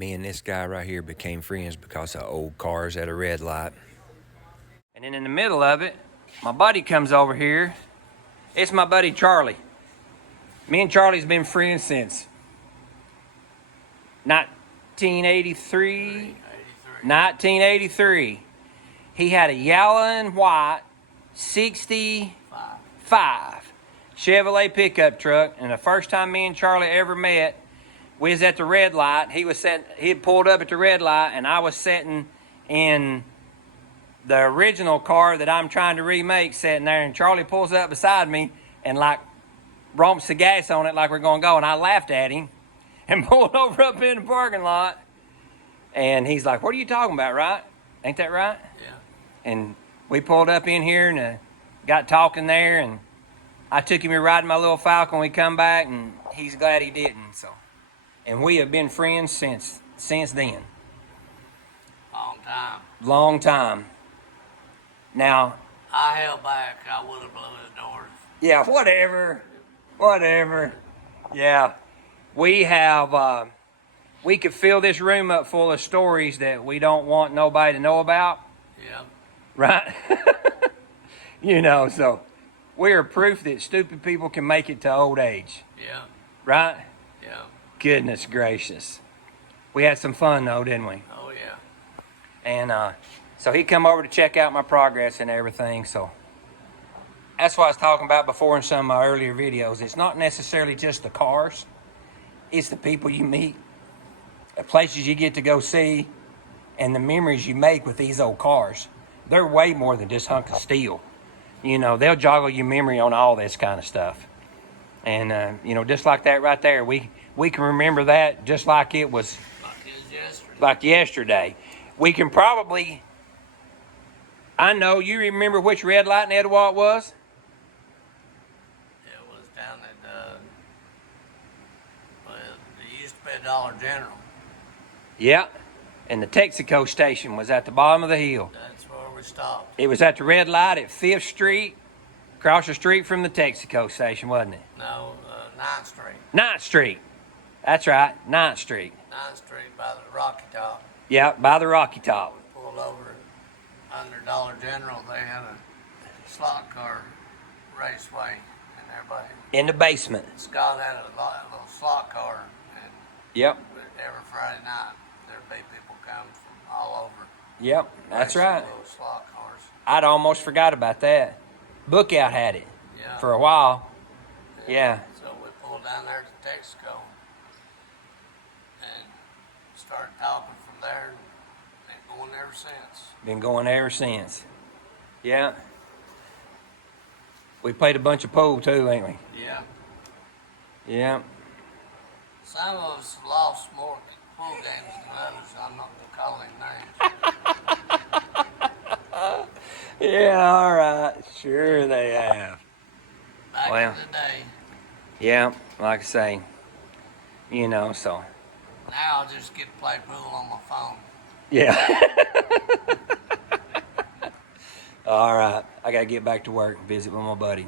Me and this guy right here became friends because of old cars at a red light. And then in the middle of it, my buddy comes over here. It's my buddy Charlie. Me and Charlie's been friends since 1983. 1983. He had a yellow and white 65 Chevrolet pickup truck, and the first time me and Charlie ever met, we was at the red light. He had pulled up at the red light, and I was sitting in the original car that I'm trying to remake, sitting there, and Charlie pulls up beside me and like romps the gas on it like we're gonna go, and I laughed at him and pulled over up in the parking lot, and he's like, "What are you talking about, right? Ain't that right?" Yeah. And we pulled up in here and got talking there, and I took him to ride my little Falcon. We come back, and he's glad he didn't. So, and we have been friends since then. Long time. Now, I held back. I would have blew his doors. Yeah, whatever. Yeah, we have. We could fill this room up full of stories that we don't want nobody to know about. Yeah. Right? So we are proof that stupid people can make it to old age. Yeah. Right? Yeah. Goodness gracious. We had some fun though, didn't we? Oh, yeah. And so he come over to check out my progress and everything. So that's what I was talking about before in some of my earlier videos. It's not necessarily just the cars. It's the people you meet, the places you get to go see, and the memories you make with these old cars. They're way more than just hunk of steel. They'll joggle your memory on all this kind of stuff. And, just like that right there, we can remember that just like it was like yesterday. We can probably, I know you remember which red light in Etowah it was? It was down at, it used to be a Dollar General. Yeah. And the Texaco station was at the bottom of the hill. That's where we stopped. It was at the red light at 5th Street, across the street from the Texaco station, wasn't it? No, 9th Street. 9th Street. That's right, 9th Street. 9th Street by the Rocky Top. Yeah, by the Rocky Top. We pulled over under Dollar General. They had a slot car raceway, and everybody. In the basement. Scott had a little slot car, and Yep. every Friday night there'd be people come from all over. Yep, that's right. Little slot cars. I'd almost forgot about that. Bookout had it for a while. Yeah. So we pulled down there to Texaco and started talking from there, and been going ever since. Been going ever since. Yeah. We played a bunch of pool too, ain't we? Yeah. Yeah. Some of us lost more pool games than others. I'm not going to call any names. Yeah, all right. Sure they have. Back in the day. Yeah, like I say, so. Now I'll just get to play pool on my phone. Yeah. All right. I got to get back to work and visit with my buddy.